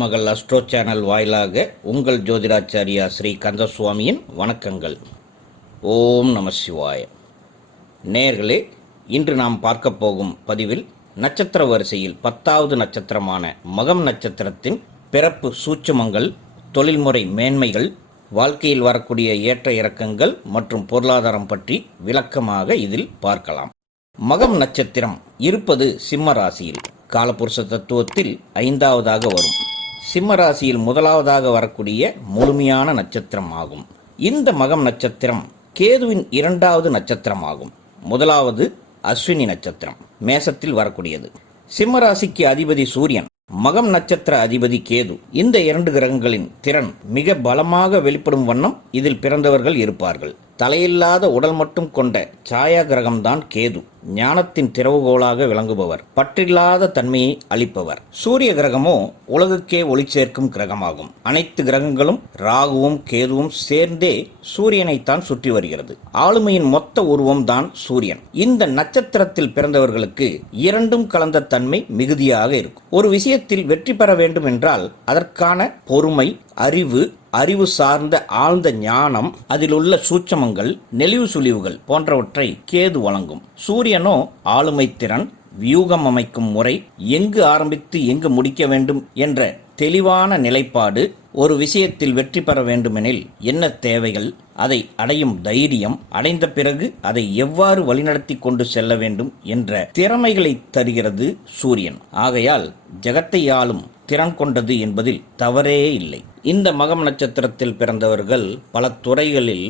மகள் astro channel வாயிலாக உங்கள் ஜோதிடாச்சாரியா ஸ்ரீ கந்தசுவாமியின் வணக்கங்கள். ஓம் நம சிவாய. நேர்களே இன்று நாம் பார்க்க போகும் பதிவில் நட்சத்திர வரிசையில் பத்தாவது நட்சத்திரமான மகம் நட்சத்திரத்தின் பிறப்பு சூட்சுமங்கள் தொழில்முறை மேன்மைகள் வாழ்க்கையில் வரக்கூடிய ஏற்ற இறக்கங்கள் மற்றும் பொருளாதாரம் பற்றி விளக்கமாக இதில் பார்க்கலாம். மகம் நட்சத்திரம் இருப்பது சிம்ம ராசியில் காலபுருஷ தத்துவத்தில் ஐந்தாவதாக வரும். சிம்மராசியில் முதலாவதாக வரக்கூடிய முழுமையான நட்சத்திரம் ஆகும் இந்த மகம் நட்சத்திரம் கேதுவின் இரண்டாவது நட்சத்திரம் ஆகும் முதலாவது அஸ்வினி நட்சத்திரம் மேசத்தில் வரக்கூடியது. சிம்மராசிக்கு அதிபதி சூரியன் மகம் நட்சத்திர அதிபதி கேது. இந்த இரண்டு கிரகங்களின் திறன் மிக பலமாக வெளிப்படும் வண்ணம் இதில் பிறந்தவர்கள் இருப்பார்கள். தலையில்லாத உடல் மட்டும் கொண்ட சாயா கிரகம்தான் கேது. ஞானத்தின் திறவுகோலாக விளங்குபவர். பற்றில்லாத தன்மையை அளிப்பவர். சூரிய கிரகமோ உலகுக்கே ஒளி சேர்க்கும் கிரகமாகும். அனைத்து கிரகங்களும் ராகுவும் கேதுவும் சேர்ந்தே சூரியனைத்தான் சுற்றி வருகிறது. ஆளுமையின் மொத்த உருவம் தான் சூரியன். இந்த நட்சத்திரத்தில் பிறந்தவர்களுக்கு இரண்டும் கலந்த தன்மை மிகுதியாக இருக்கும். ஒரு விஷயத்தில் வெற்றி பெற வேண்டும் என்றால் அதற்கான பொறுமை அறிவு அறிவு சார்ந்த ஆழ்ந்த ஞானம் அதில் உள்ள சூட்சமங்கள் நெளிவு சுழிவுகள் போன்றவற்றை கேது வழங்கும். சூரியனோ ஆளுமை திறன் வியூகம் அமைக்கும் முறை எங்கு ஆரம்பித்து எங்கு முடிக்க வேண்டும் என்ற தெளிவான நிலைப்பாடு ஒரு விஷயத்தில் வெற்றி பெற வேண்டுமெனில் என்ன தேவைகள் அதை அடையும் தைரியம் அடைந்த பிறகு அதை எவ்வாறு வழிநடத்தி கொண்டு செல்ல வேண்டும் என்ற திறமைகளை தருகிறது சூரியன். ஆகையால் ஜகத்தை ஆளும் திறன் கொண்டது என்பதில் தவறே இல்லை. இந்த மகம் நட்சத்திரத்தில் பிறந்தவர்கள் பல துறைகளில்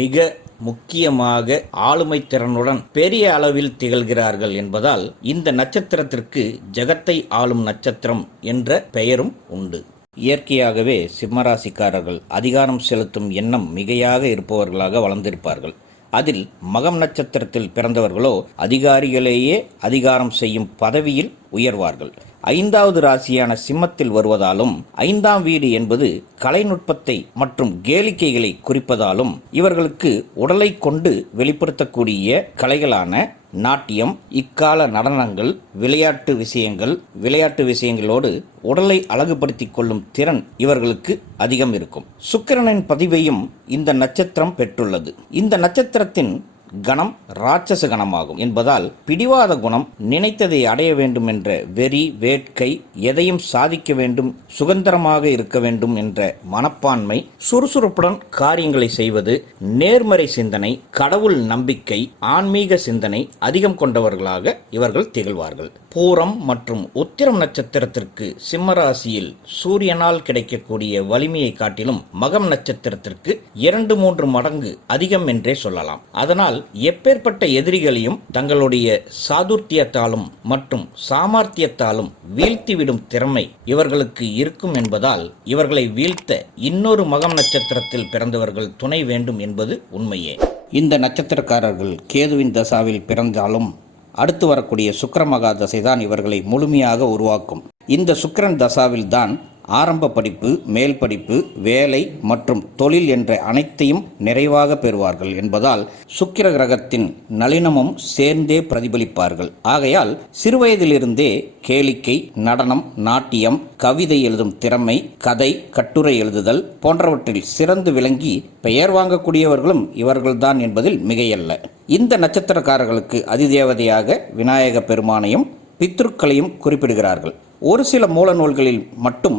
மிக முக்கியமாக ஆளுமை திறனுடன் பெரிய அளவில் திகழ்கிறார்கள் என்பதால் இந்த நட்சத்திரத்திற்கு ஜகத்தை ஆளும் நட்சத்திரம் என்ற பெயரும் உண்டு. இயற்கையாகவே சிம்மராசிக்காரர்கள் அதிகாரம் செலுத்தும் எண்ணம் மிகையாக இருப்பவர்களாக வளர்ந்திருப்பார்கள். அதில் மகம் நட்சத்திரத்தில் பிறந்தவர்களோ அதிகாரிகளேயே அதிகாரம் செய்யும் பதவியில் உயர்வார்கள். ஐந்தாவது ராசியான சிம்மத்தில் வருவதாலும் ஐந்தாம் வீடு என்பது கலைநுட்பத்தை மற்றும் கேளிக்கைகளை குறிப்பதாலும் இவர்களுக்கு உடலை கொண்டு வெளிப்படுத்தக்கூடிய கலைகளான நாட்டியம் இக்கால நடனங்கள் விளையாட்டு விஷயங்கள் விளையாட்டு விஷயங்களோடு உடலை அழகுபடுத்திக் கொள்ளும் திறன் இவர்களுக்கு அதிகம் இருக்கும். சுக்கிரனின் பதிவையும் இந்த நட்சத்திரம் பெற்றுள்ளது. இந்த நட்சத்திரத்தின் கணம் ராட்சச கணமாகும் என்பதால் பிடிவாத குணம் நினைத்ததை அடைய வேண்டும் என்ற வெறி வேட்கை எதையும் சாதிக்க வேண்டும் சுதந்திரமாக இருக்க வேண்டும் என்ற மனப்பான்மை சுறுசுறுப்புடன் காரியங்களை செய்வது நேர்மறை சிந்தனை கடவுள் நம்பிக்கை ஆன்மீக சிந்தனை அதிகம் கொண்டவர்களாக இவர்கள் திகழ்வார்கள். பூரம் மற்றும் உத்திரம் நட்சத்திரத்திற்கு சிம்மராசியில் சூரியனால் கிடைக்கக்கூடிய வலிமையை காட்டிலும் மகம் நட்சத்திரத்திற்கு இரண்டு மூன்று மடங்கு அதிகம் என்றே சொல்லலாம். அதனால் எப்பேற்பட்ட எதிரிகளையும் தங்களுடைய சாதுர்த்தியத்தாலும் மற்றும் சாமர்த்தியத்தாலும் வீழ்த்திவிடும் திறமை இவர்களுக்கு இருக்கும் என்பதால் இவர்களை வீழ்த்த இன்னொரு மகம் நட்சத்திரத்தில் பிறந்தவர்கள் துணை வேண்டும் என்பது உண்மையே. இந்த நட்சத்திரக்காரர்கள் கேதுவின் தசாவில் பிறந்தாலும் அடுத்து வரக்கூடிய சுக்கிர மகா தசைதான் இவர்களை முழுமையாக உருவாக்கும். இந்த சுக்கிரன் தசாவில்தான் ஆரம்ப படிப்பு மேல் படிப்பு வேலை மற்றும் தொழில் என்ற அனைத்தையும் நிறைவாக பெறுவார்கள் என்பதால் சுக்கிர கிரகத்தின் நளினமும் சேர்ந்தே பிரதிபலிப்பார்கள். ஆகையால் சிறுவயதிலிருந்தே கேளிக்கை நடனம் நாட்டியம் கவிதை எழுதும் திறமை கதை கட்டுரை எழுதுதல் போன்றவற்றில் சிறந்து விளங்கி பெயர் வாங்கக்கூடியவர்களும் இவர்கள்தான் என்பதில் மிகையல்ல. இந்த நட்சத்திரக்காரர்களுக்கு அதிதேவதையாக விநாயக பெருமானையும் பித்ருக்களையும் குறிப்பிடுகிறார்கள். ஒரு சில மூல நூல்களில் மட்டும்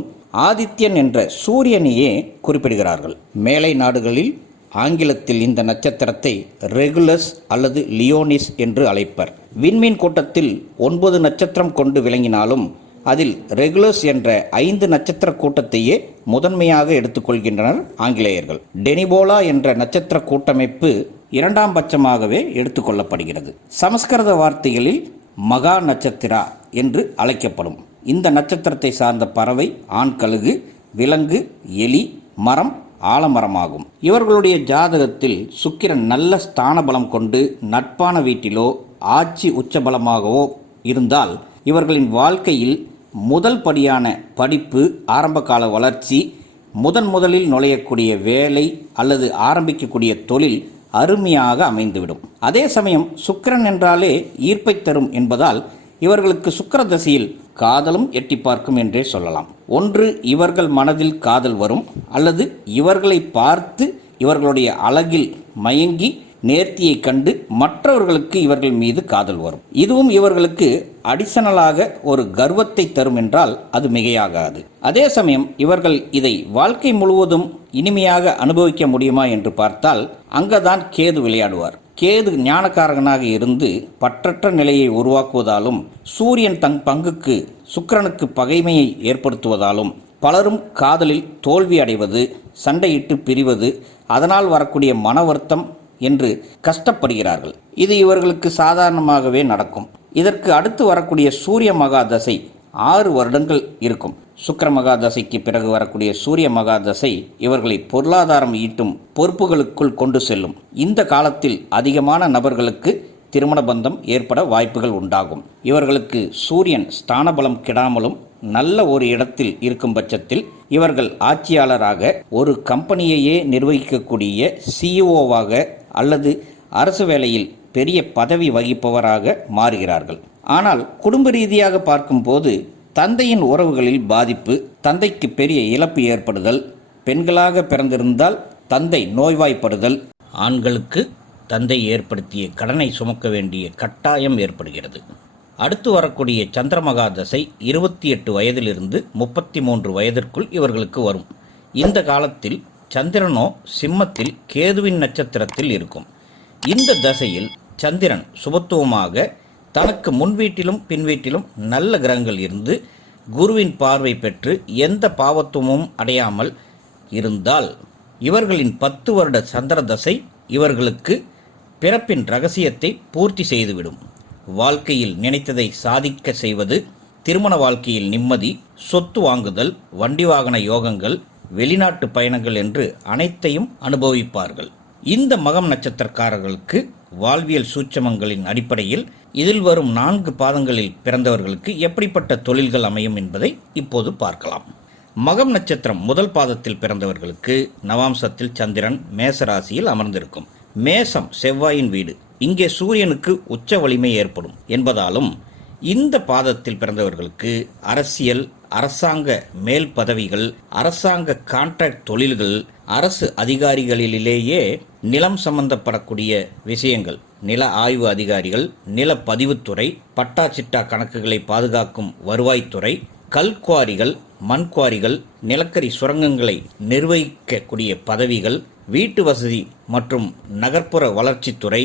ஆதித்யன் என்ற சூரியனையே குறிப்பிடுகிறார்கள். மேலை நாடுகளில் ஆங்கிலத்தில் இந்த நட்சத்திரத்தை ரெகுலஸ் அல்லது லியோனிஸ் என்று அழைப்பர். விண்மீன் கூட்டத்தில் ஒன்பது நட்சத்திரம் கொண்டு விளங்கினாலும் அதில் ரெகுலஸ் என்ற ஐந்து நட்சத்திர கூட்டத்தையே முதன்மையாக எடுத்துக்கொள்கின்றனர் ஆங்கிலேயர்கள். டெனிபோலா என்ற நட்சத்திர கூட்டமைப்பு இரண்டாம் பட்சமாகவே எடுத்துக்கொள்ளப்படுகிறது. சமஸ்கிருத வார்த்தைகளில் மகா நட்சத்திரா என்று அழைக்கப்படும். இந்த நட்சத்திரத்தை சார்ந்த பறவை ஆண் கழுகு விலங்கு எலி மரம் ஆலமரமாகும். இவர்களுடைய ஜாதகத்தில் சுக்கிரன் நல்ல ஸ்தான பலம் கொண்டு நட்பான வீட்டிலோ ஆட்சி உச்சபலமாகவோ இருந்தால் இவர்களின் வாழ்க்கையில் முதல் படியான படிப்பு ஆரம்பகால வளர்ச்சி முதன் முதலில் நுழையக்கூடிய வேலை அல்லது ஆரம்பிக்கக்கூடிய தொழில் அருமையாக அமைந்துவிடும். அதே சமயம் சுக்கிரன் என்றாலே ஈர்ப்பை தரும் என்பதால் இவர்களுக்கு சுக்கர தசையில் காதலும் எட்டி பார்க்கும் என்றே சொல்லலாம். ஒன்று இவர்கள் மனதில் காதல் வரும் அல்லது இவர்களை பார்த்து இவர்களுடைய அழகில் மயங்கி நேர்த்தியை கண்டு மற்றவர்களுக்கு இவர்கள் மீது காதல் வரும். இதுவும் இவர்களுக்கு அடிஷனலாக ஒரு கர்வத்தை தரும் என்றால் அது மிகையாகாது. அதே சமயம் இவர்கள் இதை வாழ்க்கை முழுவதும் இனிமையாக அனுபவிக்க முடியுமா என்று பார்த்தால் அங்கதான் கேது விளையாடுவார். கேது ஞானக்காரகனாக இருந்து பற்றற்ற நிலையை உருவாக்குவதாலும் சூரியன் தன் பங்குக்கு சுக்கரனுக்கு பகைமையை ஏற்படுத்துவதாலும் பலரும் காதலில் தோல்வி அடைவது சண்டையிட்டு பிரிவது அதனால் வரக்கூடிய மன வருத்தம் என்று கஷ்டப்படுகிறார்கள். இது இவர்களுக்கு சாதாரணமாகவே நடக்கும். இதற்கு அடுத்து வரக்கூடிய சூரிய மகா தசை ஆறு வருடங்கள் இருக்கும். சுக்கர மகா தசைக்கு பிறகு வரக்கூடிய சூரிய மகா தசை இவர்களை பொருளாதாரம் ஈட்டும் பொறுப்புகளுக்குள் கொண்டு செல்லும். இந்த காலத்தில் அதிகமான நபர்களுக்கு திருமண பந்தம் ஏற்பட வாய்ப்புகள் உண்டாகும். இவர்களுக்கு சூரியன் ஸ்தானபலம் கெடாமலும் நல்ல ஒரு இடத்தில் இருக்கும் பட்சத்தில் இவர்கள் ஆட்சியாளராக ஒரு கம்பெனியையே நிர்வகிக்கக்கூடிய சிஇஓவாக அல்லது அரசு வேலையில் பெரிய பதவி வகிப்பவராக மாறுகிறார்கள். ஆனால் குடும்ப ரீதியாக பார்க்கும்போது தந்தையின் உறவுகளில் பாதிப்பு தந்தைக்கு பெரிய இழப்பு ஏற்படுதல் பெண்களாக பிறந்திருந்தால் தந்தை நோய்வாய்ப்படுதல் ஆண்களுக்கு தந்தை ஏற்படுத்திய கடனை சுமக்க வேண்டிய கட்டாயம் ஏற்படுகிறது. அடுத்து வரக்கூடிய சந்திரமகா தசை இருபத்தி எட்டு வயதிலிருந்து முப்பத்தி மூன்று வயதிற்குள் இவர்களுக்கு வரும். இந்த காலத்தில் சந்திரனோ சிம்மத்தில் கேதுவின் நட்சத்திரத்தில் இருக்கும். இந்த தசையில் சந்திரன் சுபத்துவமாக தனக்கு முன் வீட்டிலும் பின் வீட்டிலும் நல்ல கிரகங்கள் இருந்து குருவின் பார்வை பெற்று எந்த பாவத்துவமும் அடையாமல் இருந்தால் இவர்களின் பத்து வருட சந்திர தசை இவர்களுக்கு பிறப்பின் ரகசியத்தை பூர்த்தி செய்துவிடும். வாழ்க்கையில் நினைத்ததை சாதிக்க செய்வது திருமண வாழ்க்கையில் நிம்மதி சொத்து வாங்குதல் வண்டி வாகன யோகங்கள் வெளிநாட்டு பயணங்கள் என்று அனைத்தையும் அனுபவிப்பார்கள். இந்த மகம் நட்சத்திரக்காரர்களுக்கு வாழ்வியல் சூட்சமங்களின் அடிப்படையில் இதில் வரும் நான்கு பாதங்களில் பிறந்தவர்களுக்கு எப்படிப்பட்ட தொழில்கள் அமையும் என்பதை இப்போது பார்க்கலாம். மகம் நட்சத்திரம் முதல் பாதத்தில் பிறந்தவர்களுக்கு நவாம்சத்தில் சந்திரன் மேச ராசியில் அமர்ந்திருக்கும். மேசம் செவ்வாயின் வீடு. இங்கே சூரியனுக்கு உச்ச வலிமை ஏற்படும் என்பதாலும் இந்த பாதத்தில் பிறந்தவர்களுக்கு அரசியல் அரசாங்க மேல் பதவிகள் அரசாங்க கான்ட்ராக்ட் தொழில்கள் அரசு அதிகாரிகளிலேயே நிலம் சம்பந்தப்படக்கூடிய விஷயங்கள் நில ஆய்வு அதிகாரிகள் நில பதிவுத்துறை பட்டா சிட்டா கணக்குகளை பாதுகாக்கும் வருவாய்த்துறை கல்குவாரிகள் மண்குவாரிகள் நிலக்கரி சுரங்கங்களை நிர்வகிக்கக்கூடிய பதவிகள் வீட்டு வசதி மற்றும் நகர்ப்புற வளர்ச்சித்துறை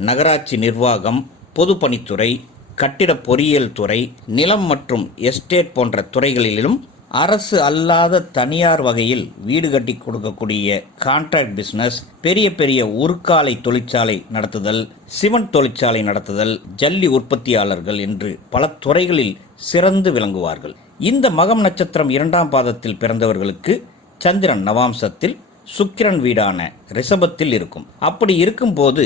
நகராட்சி நிர்வாகம் பொதுப்பணித்துறை கட்டிட பொறியியல் துறை நிலம் மற்றும் எஸ்டேட் போன்ற துறைகளிலும் அரசு அல்லாத தனியார் வகையில் வீடு கட்டி கொடுக்கக்கூடிய கான்ட்ராக்ட் பிஸ்னஸ் பெரிய பெரிய உருக்காலை தொழிற்சாலை நடத்துதல் சிமெண்ட் தொழிற்சாலை நடத்துதல் ஜல்லி உற்பத்தியாளர்கள் என்று பல துறைகளில் சிறந்து விளங்குவார்கள். இந்த மகம் நட்சத்திரம் இரண்டாம் பாதத்தில் பிறந்தவர்களுக்கு சந்திரன் நவாம்சத்தில் சுக்கிரன் வீடான ரிஷபத்தில் இருக்கும். அப்படி இருக்கும்போது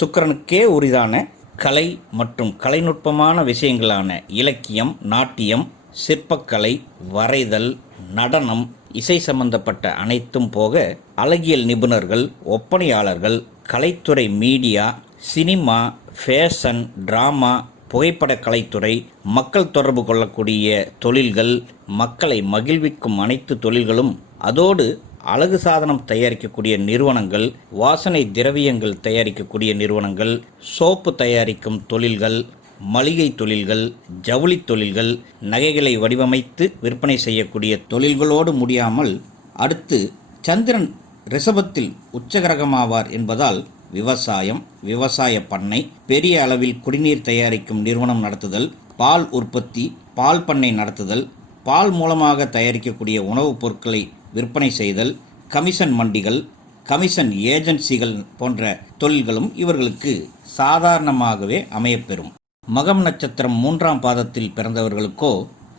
சுக்கிரனுக்கே உரிதான கலை மற்றும் கலைநுட்பமான விஷயங்களான இலக்கியம் நாட்டியம் சிற்பக்கலை வரைதல் நடனம் இசை சம்பந்தப்பட்ட அனைத்தும் போக அழகியல் நிபுணர்கள் ஒப்பனையாளர்கள் கலைத்துறை மீடியா சினிமா ஃபேஷன் ட்ராமா புகைப்பட கலைத்துறை மக்கள் தொடர்பு கொள்ளக்கூடிய தொழில்கள் மக்களை மகிழ்விக்கும் அனைத்து தொழில்களும் அதோடு அழகு சாதனம் தயாரிக்கக்கூடிய நிறுவனங்கள் வாசனை திரவியங்கள் தயாரிக்கக்கூடிய நிறுவனங்கள் சோப்பு தயாரிக்கும் தொழில்கள் மளிகை தொழில்கள் ஜவுளி தொழில்கள் நகைகளை வடிவமைத்து விற்பனை செய்யக்கூடிய தொழில்களோடு முடியாமல் அடுத்து சந்திரன் ரிஷபத்தில் உச்சகிரகமாவார் என்பதால் விவசாயம் விவசாய பண்ணை பெரிய அளவில் குடிநீர் தயாரிக்கும் நிறுவனம் நடத்துதல் பால் உற்பத்தி பால் பண்ணை நடத்துதல் பால் மூலமாக தயாரிக்கக்கூடிய உணவுப் பொருட்களை விற்பனை செய்தல் கமிஷன் மண்டிகள் கமிஷன் ஏஜென்சிகள் போன்ற தொழில்களும் இவர்களுக்கு சாதாரணமாகவே அமையப்பெறும். மகம் நட்சத்திரம் மூன்றாம் பாதத்தில் பிறந்தவர்களுக்கோ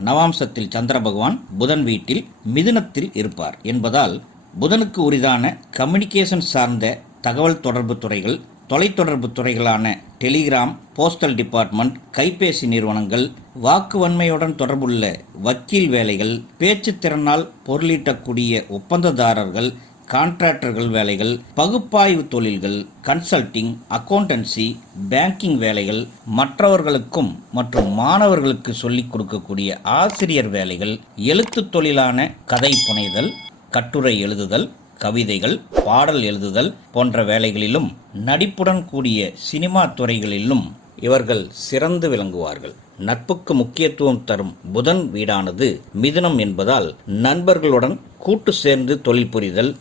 நவாம்சத்தில் சந்திர பகவான் புதன் வீட்டில் மிதுனத்தில் இருப்பார் என்பதால் புதனுக்கு உரிதான கம்யூனிகேஷன் சார்ந்த தகவல் தொடர்பு துறைகள் தொலைத்தொடர்பு துறைகளான டெலிகிராம் போஸ்டல் டிபார்ட்மெண்ட் கைபேசி நிறுவனங்கள் வாக்குவன்மையுடன் தொடர்புள்ள வக்கீல் வேலைகள் பேச்சு திறனால் பொருளீட்டக்கூடிய ஒப்பந்ததாரர்கள் கான்ட்ராக்டர்கள் வேலைகள் பகுப்பாய்வு தொழில்கள் கன்சல்டிங் அக்கௌண்டன்சி பேங்கிங் வேலைகள் மற்றவர்களுக்கும் மற்றும் மாணவர்களுக்கு சொல்லிக் கொடுக்கக்கூடிய ஆசிரியர் வேலைகள் எழுத்து தொழிலான கதை புனைதல் கட்டுரை எழுதுதல் கவிதைகள் பாடல் எழுதுதல் போன்ற வேலைகளிலும் நடிப்புடன் கூடிய சினிமா துறைகளிலும் இவர்கள் சிறந்து விளங்குவார்கள். நட்புக்கு முக்கியத்துவம் தரும் புதன் வீடானது மிதுனம் என்பதால் நண்பர்களுடன் கூட்டு சேர்ந்து தொழில் புரிதல்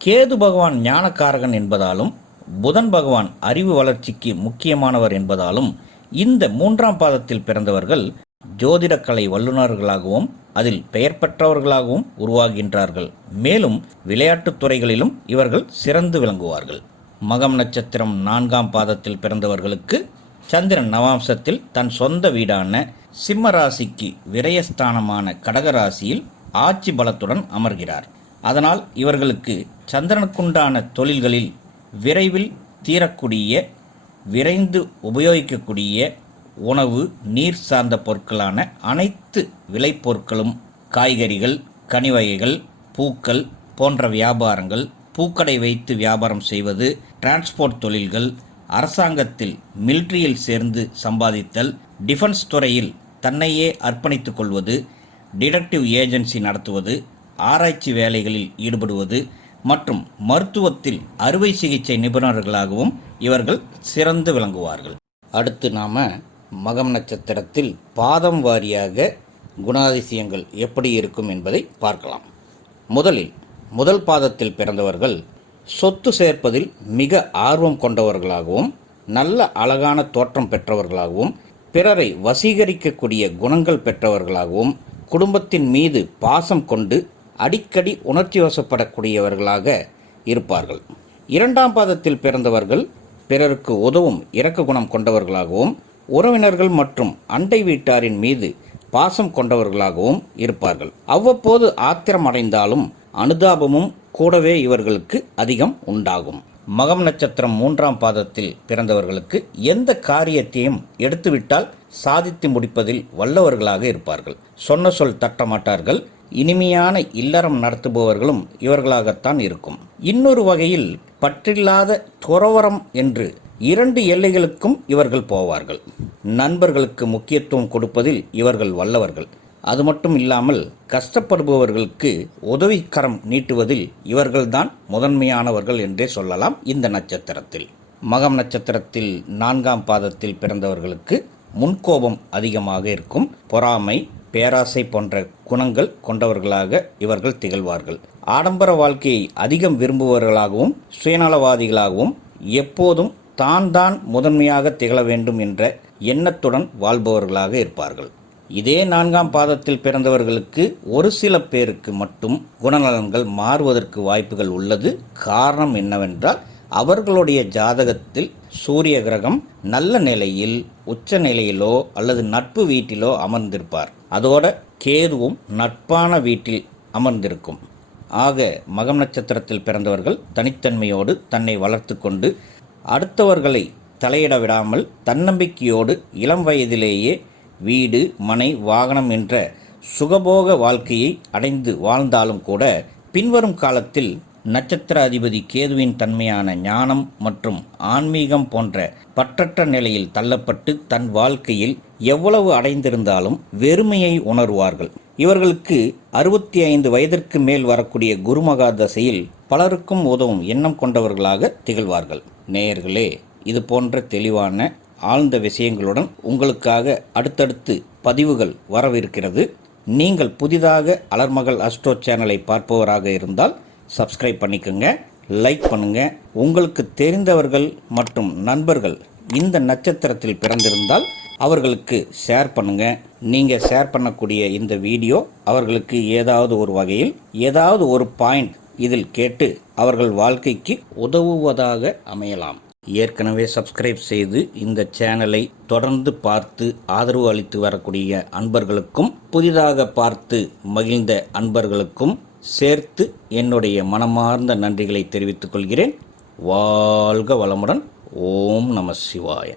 கேது பகவான் ஞானக்காரகன் என்பதாலும் புதன் பகவான் அறிவு வளர்ச்சிக்கு முக்கியமானவர் என்பதாலும் இந்த மூன்றாம் பாதத்தில் பிறந்தவர்கள் ஜோதிடக்கலை வல்லுநர்களாகவும் அதில் பெயர் பெற்றவர்களாகவும் உருவாகின்றார்கள். மேலும் விளையாட்டுத் துறைகளிலும் இவர்கள் சிறந்து விளங்குவார்கள். மகம் நட்சத்திரம் நான்காம் பாதத்தில் பிறந்தவர்களுக்கு சந்திரன் நவாம்சத்தில் தன் சொந்த வீடான சிம்ம ராசிக்கு விரயஸ்தானமான கடகராசியில் ஆட்சி பலத்துடன் அமர்கிறார். அதனால் இவர்களுக்கு சந்திரனுக்குண்டான தொழில்களில் விரைவில் தீரக்கூடிய விரைந்து உபயோகிக்கக்கூடிய உணவு நீர் சார்ந்த பொருட்களான அனைத்து விளைபொருட்களும் காய்கறிகள் கனி வகைகள் பூக்கள் போன்ற வியாபாரங்கள் பூக்கடை வைத்து வியாபாரம் செய்வது டிரான்ஸ்போர்ட் தொழில்கள் அரசாங்கத்தில் மிலிட்ரியில் சேர்ந்து சம்பாதித்தல் டிஃபென்ஸ் துறையில் தன்னையே அர்ப்பணித்துக் கொள்வது டிடெக்டிவ் ஏஜென்சி நடத்துவது ஆராய்ச்சி வேலைகளில் ஈடுபடுவது மற்றும் மருத்துவத்தில் அறுவை சிகிச்சை நிபுணர்களாகவும் இவர்கள் சிறந்து விளங்குவார்கள். அடுத்து நாம மகம் நட்சத்திரத்தில் பாதம் வாரியாக குணாதிசயங்கள் எப்படி இருக்கும் என்பதை பார்க்கலாம். முதலில் முதல் பாதத்தில் பிறந்தவர்கள் சொத்து சேர்ப்பதில் மிக ஆர்வம் கொண்டவர்களாகவும் நல்ல அழகான தோற்றம் பெற்றவர்களாகவும் பிறரை வசீகரிக்கக்கூடிய குணங்கள் பெற்றவர்களாகவும் குடும்பத்தின் மீது பாசம் கொண்டு அடிக்கடி உணர்ச்சி வசப்படக்கூடியவர்களாக இருப்பார்கள். இரண்டாம் பாதத்தில் பிறந்தவர்கள் பிறருக்கு உதவும் இரக்க குணம் கொண்டவர்களாகவும் உறவினர்கள் மற்றும் அண்டை வீட்டாரின் மீது பாசம் கொண்டவர்களாகவும் இருப்பார்கள். அவ்வப்போது ஆத்திரம் அடைந்தாலும் அனுதாபமும் கூடவே இவர்களுக்கு அதிகம் உண்டாகும். மகம் நட்சத்திரம் மூன்றாம் பாதத்தில் பிறந்தவர்களுக்கு எந்த காரியத்தையும் எடுத்துவிட்டால் சாதித்து முடிப்பதில் வல்லவர்களாக இருப்பார்கள். சொன்ன சொல் தட்டமாட்டார்கள். இனிமையான இல்லறம் நடத்துபவர்களும் இவர்களாகத்தான் இருக்கும். இன்னொரு வகையில் பற்றில்லாத துறவரம் என்று இரண்டு எல்லைகளுக்கும் இவர்கள் போவார்கள். நண்பர்களுக்கு முக்கியத்துவம் கொடுப்பதில் இவர்கள் வல்லவர்கள். அது மட்டும் இல்லாமல் கஷ்டப்படுபவர்களுக்கு உதவிக்கரம் நீட்டுவதில் இவர்கள்தான் முதன்மையானவர்கள் என்றே சொல்லலாம் இந்த நட்சத்திரத்தில். மகம் நட்சத்திரத்தில் நான்காம் பாதத்தில் பிறந்தவர்களுக்கு முன்கோபம் அதிகமாக இருக்கும். பொறாமை பேராசை போன்ற குணங்கள் கொண்டவர்களாக இவர்கள் திகழ்வார்கள். ஆடம்பர வாழ்க்கையை அதிகம் விரும்புபவர்களாகவும் சுயநலவாதிகளாகவும் எப்போதும் தான் தான் முதன்மையாக திகழ வேண்டும் என்ற எண்ணத்துடன் வாழ்பவர்களாக இருப்பார்கள். இதே நான்காம் பாதத்தில் பிறந்தவர்களுக்கு ஒரு சில பேருக்கு மட்டும் குணநலன்கள் மாறுவதற்கு வாய்ப்புகள் உள்ளது. காரணம் என்னவென்றால் அவர்களுடைய ஜாதகத்தில் சூரிய கிரகம் நல்ல நிலையில் உச்ச நிலையிலோ அல்லது நட்பு வீட்டிலோ அமர்ந்திருப்பார். அதோட கேதுவும் நட்பான வீட்டில் அமர்ந்திருக்கும். ஆக மகம் நட்சத்திரத்தில் பிறந்தவர்கள் தனித்தன்மையோடு தன்னை வளர்த்து கொண்டு அடுத்தவர்களை தலையிட விடாமல் தன்னம்பிக்கையோடு இளம் வயதிலேயே வீடு மனை வாகனம் என்ற சுகபோக வாழ்க்கையை அடைந்து வாழ்ந்தாலும் கூட பின்வரும் காலத்தில் நட்சத்திர அதிபதி கேதுவின் தன்மையான ஞானம் மற்றும் ஆன்மீகம் போன்ற பற்றற்ற நிலையில் தள்ளப்பட்டு தன் வாழ்க்கையில் எவ்வளவு அடைந்திருந்தாலும் வெறுமையை உணர்வார்கள். இவர்களுக்கு அறுபத்தி ஐந்து வயதிற்கு மேல் வரக்கூடிய குருமகா தசையில் பலருக்கும் உதவும் எண்ணம் கொண்டவர்களாக திகழ்வார்கள். நேயர்களே இது போன்ற தெளிவான ஆழ்ந்த விஷயங்களுடன் உங்களுக்காக அடுத்தடுத்து பதிவுகள் வரவிருக்கிறது. நீங்கள் புதிதாக அலர்மகள் அஸ்ட்ரோ சேனலை பார்ப்பவராக இருந்தால் சப்ஸ்கிரைப் பண்ணிக்கோங்க லைக் பண்ணுங்க. உங்களுக்கு தெரிந்தவர்கள் மற்றும் நண்பர்கள் இந்த நட்சத்திரத்தில் பிறந்திருந்தால் அவர்களுக்கு ஷேர் பண்ணுங்க. நீங்கள் ஷேர் பண்ணக்கூடிய இந்த வீடியோ அவர்களுக்கு ஏதாவது ஒரு வகையில் ஏதாவது ஒரு பாயிண்ட் இதில் கேட்டு அவர்கள் வாழ்க்கைக்கு உதவுவதாக அமையலாம். ஏற்கனவே சப்ஸ்கிரைப் செய்து இந்த சேனலை தொடர்ந்து பார்த்து ஆதரவு அளித்து வரக்கூடிய அன்பர்களுக்கும் புதிதாக பார்த்து மகிழ்ந்த அன்பர்களுக்கும் சேர்த்து என்னுடைய மனமார்ந்த நன்றிகளை தெரிவித்துக் கொள்கிறேன். வாழ்க வளமுடன். ஓம் நம சிவாய.